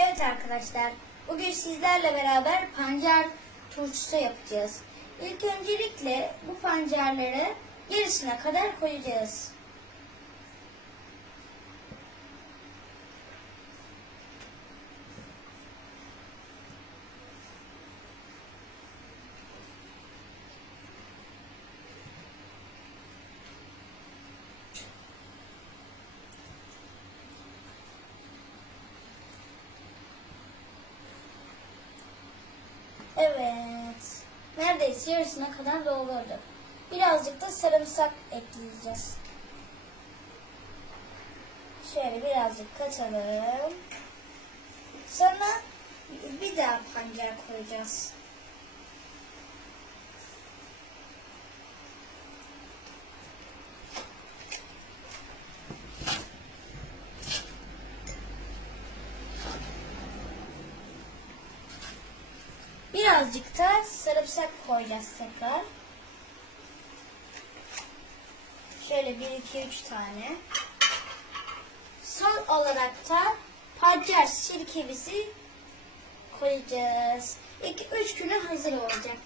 Evet arkadaşlar, bugün sizlerle beraber pancar turşusu yapacağız. İlk öncelikle bu pancarları yarısına kadar koyacağız. Evet. Neredeyse yarısına kadar doldurduk. Birazcık da sarımsak ekleyeceğiz. Şöyle birazcık katalım. Sonra bir daha pancar koyacağız. Birazcık da sarımsak koyacağız tekrar. Şöyle 1 2 3 tane. Son olarak da pancar sirkemizi koyacağız. 2 3 güne hazır olacak.